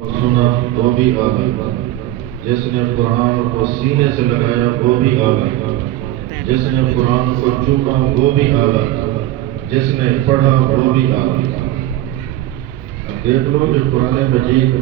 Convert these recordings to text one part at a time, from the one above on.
سنا وہ بھی آ گئی، جس نے قرآن کو سینے سے لگایا وہ بھی آ گئی، جس نے قرآن کو چوما وہ بھی آ گئی، جس نے پڑھا وہ بھی آ گئی۔ دیکھ لو کہ قرآن مجید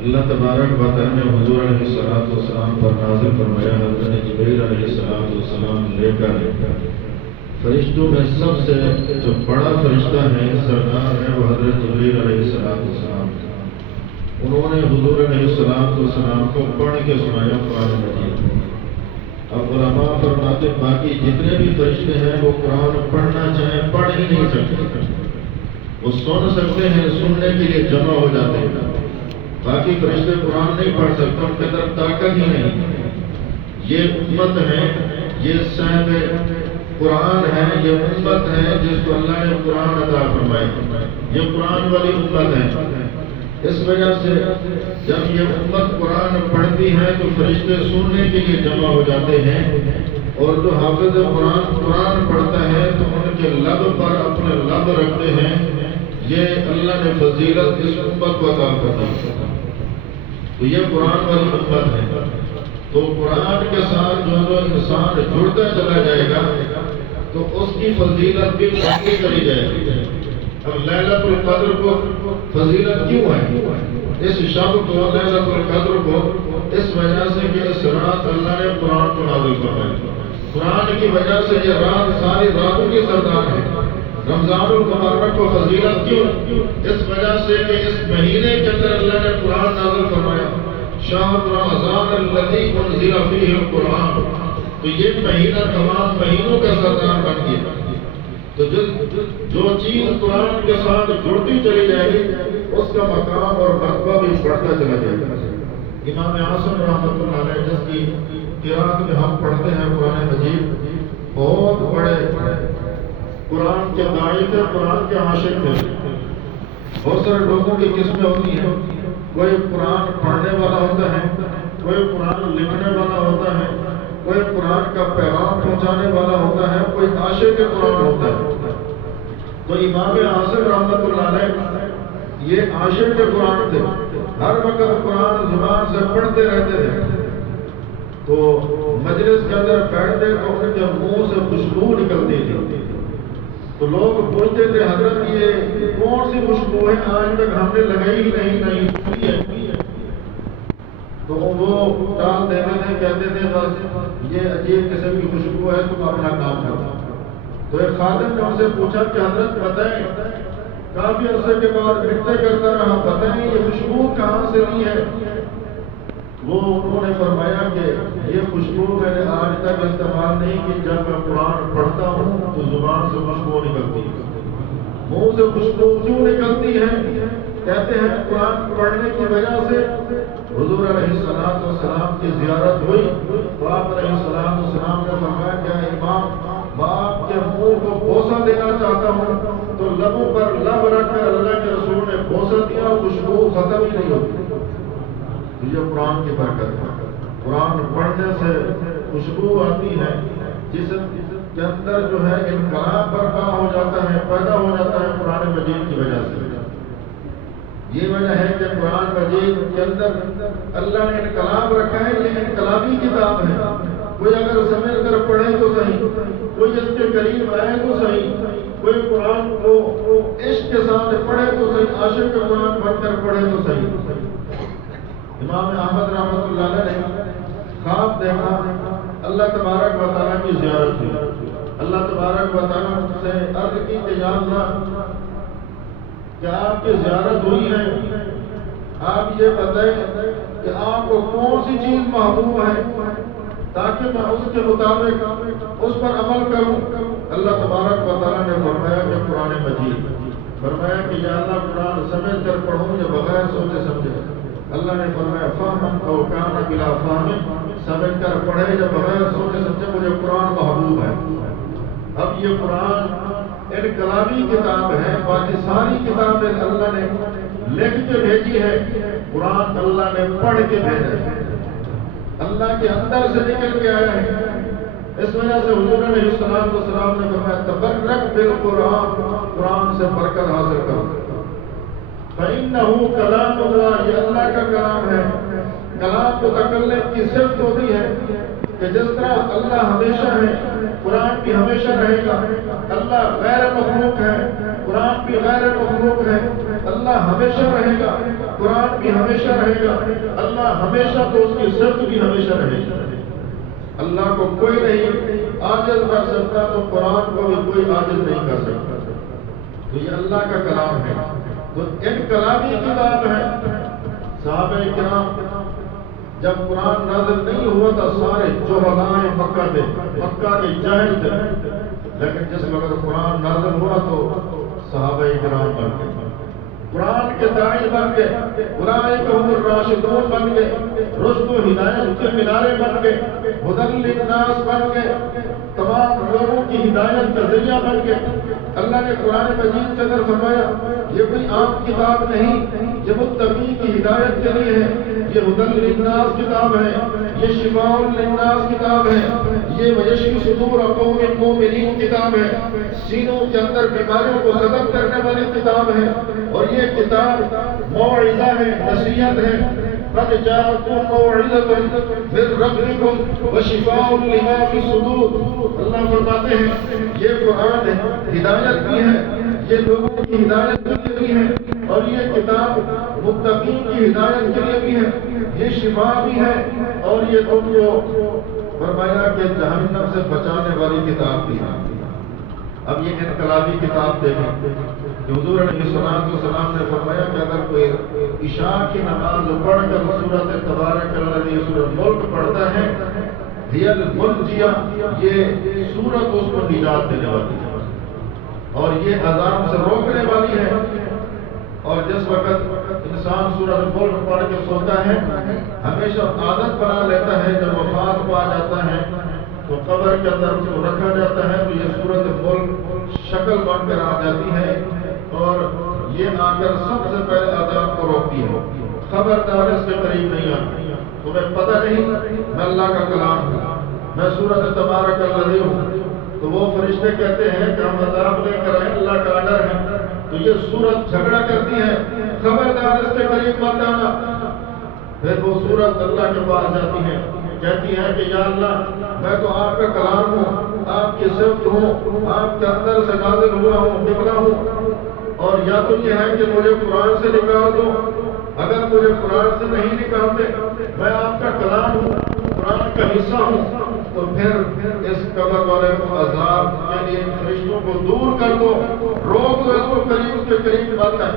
اللہ تبارک و تعالیٰ نے حضور علیہ السلام پر نازل فرمایا۔ حضرت جبرائیل علیہ السلام لے کر فرشتوں میں سب سے جو بڑا فرشتہ ہے، سردار ہے، وہ حضرت جبرائیل علیہ السلام، انہوں نے حضور علیہ السلام کو پڑھ کے سنایا قرآن مجید۔ اب علماء فرماتے باقی جتنے بھی فرشتے ہیں وہ قرآن پڑھنا چاہیں پڑھ ہی نہیں سکتے، وہ سن سکتے ہیں، سننے کے لیے جمع ہو جاتے ہیں، باقی فرشتے قرآن نہیں پڑھ سکتے، ان کے اندر طاقت ہی نہیں۔ یہ امت ہے، یہ صاحب قرآن ہے، یہ امت ہے جس کو اللہ نے قرآن عطا فرمایا، یہ قرآن والی امت ہے۔ اس وجہ سے جب یہ امت قرآن پڑھتی ہے تو فرشتے سننے کے لیے جمع ہو جاتے ہیں، اور جو حافظ قرآن پڑھتا ہے تو ان کے لب پر اپنے لب رکھتے ہیں۔ یہ اللہ نے فضیلت اس امت کو عطا فرمائی، تو یہ قرآن والی امت ہے۔ تو قرآن کے ساتھ جو انسان جڑتا چلا جائے گا تو اس کی فضیلت بھی بڑھتی چلی جائے گی۔ اب لیلۃ القدر کو فضیلت کیوں ہے؟ اس شب کو لیلۃ القدر کو اس وجہ سے کہ اس رات اللہ نے قرآن کو نازل فرمایا، قرآن کی وجہ سے یہ رات ساری راتوں کی سردار ہے۔ رمضان المبارک کو فضیلت کیوں؟ اس وجہ سے کہ اس مہینے کے اندر اللہ نے قرآن نازل فرمایا، شہر رمضان الذی انزل فیہ القرآن، تو یہ مہینہ تمام مہینوں کا سردار بن گیا۔ تو جو چیز قرآن کے ساتھ جڑتی چلی جائے گی اس کا مقام اور مرتبہ بھی بڑھتا چلا جائے گا۔ امام اعظم رحمۃ اللہ علیہ جس کی قرأت میں ہم پڑھتے ہیں قرآن مجید، بہت بڑے قرآن کے داعی تھے، قرآن کے عاشق تھے۔ بہت سارے لوگوں کی قسمیں ہوتی ہیں، کوئی قرآن پڑھنے والا ہوتا ہے، کوئی قرآن لکھنے والا ہوتا ہے، کوئی قرآن کا پیغام پہنچانے والا ہوتا ہے، کوئی عاشق قرآن ہوتا ہے۔ تو امام اعظم رحمۃ اللہ علیہ یہ عاشق قرآن تھے، ہر وقت قرآن زبان سے پڑھتے رہتے تھے۔ تو مجلس کے اندر بیٹھتے تو ان کے منہ سے خوشبو نکلتی تھی، تو لوگ پوچھتے تھے حضرت یہ کون سی خوشبو ہے، آج تک ہم نے لگائی ہی نہیں سنی ہے۔ تو وہ ٹال دیتے تھے، کہتے تھے بس یہ عجیب قسم کی خوشبو ہے، تم اپنا کام کرو۔ تو ایک خادم نے ان سے پوچھا کہ حضرت بتائیں، کافی عرصے کے بعد نکتے کرتا رہا، بتائیں یہ خوشبو کہاں سے لی ہے؟ وہ انہوں نے فرمایا کہ یہ خوشبو میں نے آج تک استعمال نہیں کی، جب میں قرآن پڑھتا ہوں تو زبان سے خوشبو نکلتی ہے۔ منہ سے خوشبو کیوں نکلتی ہے؟ کہتے ہیں قرآن پڑھنے کی وجہ سے حضور علیہ السلام کی زیارت ہوئی، تو آپ علیہ السلام نے فرمایا کہ امام میں آپ کے منہ کو بوسہ دینا چاہتا ہوں، تو لبوں پر لب رکھ کر اللہ کے رسول نے بوسہ دیا، خوشبو ختم ہی نہیں ہوتی۔ یہ قرآن کی برکت ہے، قرآن پڑھنے سے خوشبو آتی ہے، جسم کے اندر جو ہے انقلاب برپا ہو جاتا ہے، پیدا ہو جاتا ہے قرآن مجید کی وجہ سے۔ یہ وجہ ہے کہ قرآن مجید کے اندر اللہ نے انقلاب رکھا ہے، یہ انقلابی کتاب ہے۔ کوئی اگر سمجھ کر پڑھے تو صحیح، کوئی اس کے قریب آئے تو صحیح، کوئی قرآن کو عشق کے ساتھ پڑھے تو صحیح، عاشق قرآن بن کر پڑھے تو صحیح۔ امام احمد رحمۃ اللہ علیہ نے خواب دیکھا، اللہ تبارک و تعالیٰ کی زیارت ہوئی، اللہ تبارک و تعالیٰ سے عرض کی کہ یا اللہ کہ آپ کی زیارت ہوئی ہے، آپ یہ بتائیں کہ آپ کو کون سی چیز محبوب ہے تاکہ میں اس کے مطابق اس پر عمل کروں۔ اللہ تبارک و تعالیٰ نے فرمایا کہ قرآن مجید، فرمایا کہ یا اللہ قرآن سمجھ کر پڑھوں یا بغیر سوچے سمجھے؟ اللہ نے فرمایا فہم او کان بلا فہم، سمجھ کر پڑھے یا بغیر سوچے سمجھے، مجھے قرآن محبوب ہے۔ اب یہ قرآن انقلابی کتاب ہے، باقی ساری کتابیں اللہ نے لکھ کے بھیجی ہے، قرآن اللہ نے پڑھ کے بھیجا ہے، اللہ کے اندر سے نکل کے آیا ہے۔ اس وجہ سے حضور علیہ السلام نے فرمایا تبرک بالقرآن، قرآن سے برکت حاصل کرو۔ فَإِنَّهُ کلام اللہ، یہ اللہ کا کلام ہے۔ کلام متکلم کی صفت ہوتی ہے کہ جس طرح اللہ ہمیشہ ہے، قرآن بھی ہمیشہ رہے گا۔ اللہ غیر مخلوق ہے، قرآن بھی غیر مخلوق ہے۔ اللہ ہمیشہ رہے گا، قرآن بھی ہمیشہ رہے گا۔ اللہ ہمیشہ تو اس کی صفت بھی ہمیشہ رہے گا۔ اللہ کو کوئی نہیں عاجز کر سکتا، تو قرآن کو بھی کوئی عاجز نہیں کر سکتا۔ تو یہ اللہ کا کلام ہے، تو انقلابی کتاب ہے۔ صحابہ کرام جب قرآن نازل نہیں ہوا تھا، سارے جہلاء مکہ تھے، مکہ کے جاہل تھے، لیکن جس وقت قرآن نازل ہوا تو صحابہ کرام بن گئے، قرآن کے داعی بن گئے، اولئک هم الراشدون بن گئے، رشد و ہدایت کے مینارے بن گئے، ہدی للناس بن گئے، تمام لوگوں کی ہدایت کا ذریعہ بن گئے۔ اللہ نے قرآن مجید کے اندر فرمایا یہ کوئی عام کتاب نہیں، یہ متقین کی ہدایت کے لیے ہے، یہ ہدی للناس کتاب ہے، یہ شفاء للناس کتاب ہے، یہ ویشفی صدور قوم مؤمنین کتاب ہے، سینوں کے اندر بیماریوں کو ختم کرنے والی کتاب ہے، اور یہ کتاب موعظہ ہے، نصیحت ہے۔ قد جاءکم موعظۃ من ربکم وشفاء لما فی الصدور۔ اللہ فرماتے ہیں یہ قرآن ہدایت بھی ہے، یہ لوگوں کی ہدایت کے لیے بھی ہے، اور یہ کتاب متقین کی ہدایت کے لیے بھی ہے، یہ شفا بھی ہے، اور یہ تم کو فرمایا کہ جہنم سے بچانے والی کتاب بھی ہے۔ اب یہ انقلابی کتاب دیکھیں کہ حضور علیہ السلام نے فرمایا کہ اگر کوئی عشاء کی نماز پڑھ کر سورۃ تبارک الذی سورۃ ملک پڑھتا ہے، ہی المنجیہ، یہ سورت اس کو نجات دینے والی ہے اور یہ عذاب سے روکنے والی ہے۔ اور جس وقت انسان سورۃ ملک پڑھ کے سوتا ہے، ہمیشہ عادت بنا لیتا ہے، جب وفات پا جاتا ہے تو قبر کے اندر اس کو رکھا جاتا ہے تو یہ سورۃ ملک شکل بن کر آ جاتی ہے، اور یہ آ کر سب سے پہلے عذاب کو روکتی ہے۔ خبردار اس کے قریب نہیں آتی، تمہیں پتہ نہیں میں اللہ کا کلام ہوں، میں سورۃ تبارک الذی ہوں، تو وہ فرشتے کہتے ہیں کہ ہم عذاب لے کر آئے، اللہ کا آرڈر ہے، تو یہ سورت جھگڑا کرتی ہے، خبردار اس کے قریب مت آنا۔ پھر وہ سورت اللہ کے پاس جاتی ہے، کہتی ہے کہ یا اللہ میں تو آپ کا کلام ہوں، آپ کی صفت ہوں، آپ کے اندر سے نازل ہوا ہوں، نکلا ہوں، اور یا تو یہ ہے کہ مجھے قرآن سے نکال دو، اگر مجھے قرآن سے نہیں نکالتے، میں آپ کا کلام ہوں، قرآن کا حصہ ہوں، تو پھر اس قبر والے کو عذاب کے لیے فرشتوں کو دور کر دو، روک دو اس کو، قریب کے قریب مت ہے۔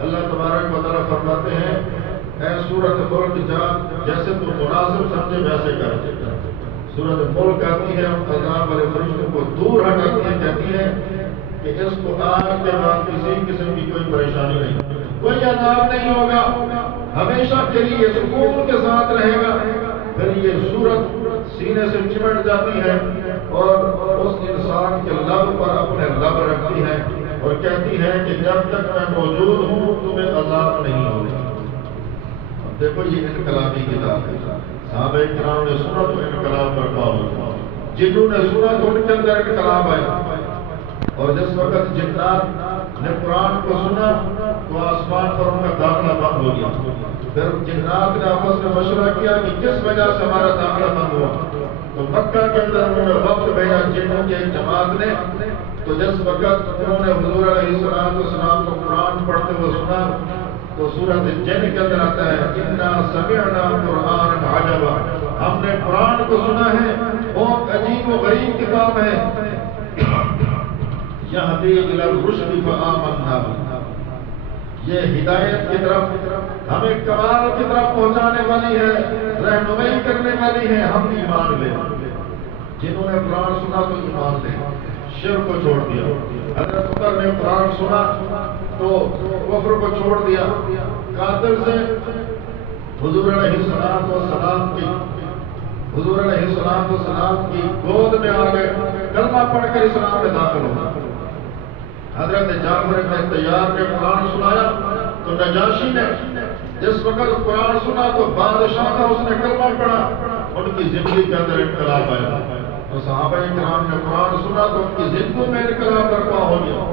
اللہ تبارک و تعالیٰ فرماتے ہیں اے سورۃ ملک جا، جیسے تو مناسب سمجھے ویسے کر۔ سورۃ ملک آتی ہے، عذاب والے فرشتوں کو دور ہٹاتی ہے، کہتی ہے کہ اس کو آج کے بعد کسی قسم کی کوئی پریشانی نہیں، کوئی عذاب نہیں ہوگا، ہمیشہ کے لیے سکون کے ساتھ رہے گا۔ پھر یہ سورت سینے سے چمٹ جاتی ہے اور اس انسان کے لب پر اپنے لب رکھتی ہے اور کہتی ہے کہ جب تک میں موجود ہوں تمہیں عذاب نہیں ہوگا۔ دیکھو یہ انقلابی کتاب ہے، صحابہ کرام نے سنا تو انقلاب برپا ہوا، جنہوں نے سنا تو ان کے اندر انقلاب آیا، اور جس وقت جنات نے قرآن کو سنا تو آسمان پر ان کا داخلہ بند ہو گیا۔ پھر جنات نے آپس میں مشورہ کیا کہ کس وجہ سے ہمارا داخلہ بند ہوا، تو مکہ کے اندر انہوں نے وقت بھیجا جنوں کی ایک جماعت نے، تو جس وقت انہوں نے حضور علیہ السلام کو قرآن پڑھتے ہوئے سنا تو سورۃ جن کے اندر آتا ہے انا سمعنا قرآن عجبا، ہم نے قرآن کو سنا ہے، بہت عجیب و غریب کتاب ہے، یہدی الی الرشد فآمنا بہ، یہ ہدایت کی طرف ہمیں کمال کی طرف پہنچانے والی ہے، رہنمائی کرنے والی ہے، ہم ایمان لیں۔ جنہوں نے قرآن سنا تو ایمان لیں، شرک کو چھوڑ دیا۔ حضرت عمر نے قرآن سنا تو کفر کو چھوڑ دیا، قاتل سے حضور علیہ السلام کی گود میں آ گئے، کلمہ پڑھ کر اسلام میں داخل ہو۔ حضرت جعفر بن طیار نے قرآن سنایا تو نجاشی نے جس وقت قرآن سنا تو بادشاہ تھا، اس نے کلمہ پڑھا، ان کی زندگی کے اندر انقلاب آیا۔ تو صحابہ کرام نے قرآن سنا تو ان کی زندگی میں انقلاب برپا ہو گیا۔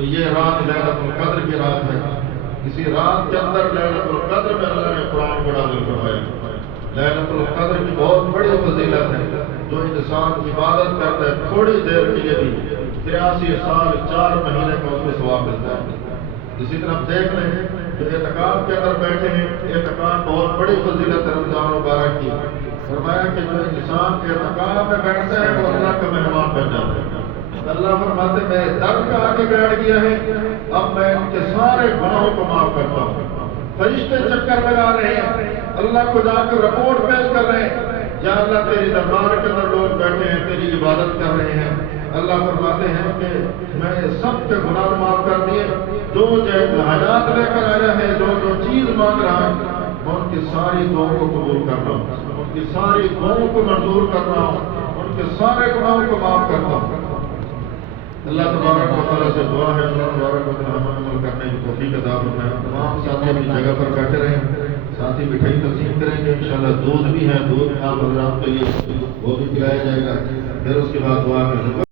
تو یہ رات لیلۃ القدر کی رات ہے. اسی رات کے اندر لیلۃ القدر میں اللہ نے قرآن کو نازل فرمایا. لیلۃ القدر کی بہت بڑی فضیلت ہے. جو انسان عبادت کرتا ہے تھوڑی دیر کے لیے بھی 83 سال 4 مہینے کا اس کو ثواب ملتا ہے. اسی طرح آپ دیکھ لیں جو اعتکاف کے اندر بیٹھے ہیں، اعتکاف بہت بڑی فضیلت ہے رمضان مبارک کی. فرمایا کہ جو انسان اعتکاف میں بیٹھتا ہے وہ اللہ کا مہمان بن جاتا ہے. اللہ فرماتے میرے در پہ آ کے بیٹھ گیا ہے، اب میں ان کے سارے گناہوں کو معاف کرتا ہوں. فرشتے چکر لگا رہے ہیں، اللہ کو جا کر رپورٹ پیش کر رہے ہیں، یا اللہ تیری دربار کے اندر لوگ بیٹھے ہیں تیری عبادت کر رہے ہیں. اللہ فرماتے ہیں کہ میں سب کے گناہ معاف کر دیے. جو حیات لے کر آیا ہے، جو جو چیز مانگ رہا ہے، میں ان کی ساری دعاؤں کو قبول کر رہا ہوں، ان کی ساری دعاؤں کو منظور کر رہا ہوں، ان کے سارے گناہوں کو معاف کرتا ہوں. اللہ تبارک و تعالیٰ سے دعا ہے اللہ تبارک و تعالیٰ عمل کرنے کی توفیق عطا فرمائے. تمام ساتھی اپنی جگہ پر بیٹھے رہیں. ساتھی مٹھائی تقسیم کریں گے، انشاءاللہ دودھ بھی ہے، دودھ آپ حضرات کے لیے وہ بھی پلایا جائے گا. پھر اس کے بعد دعا کریں.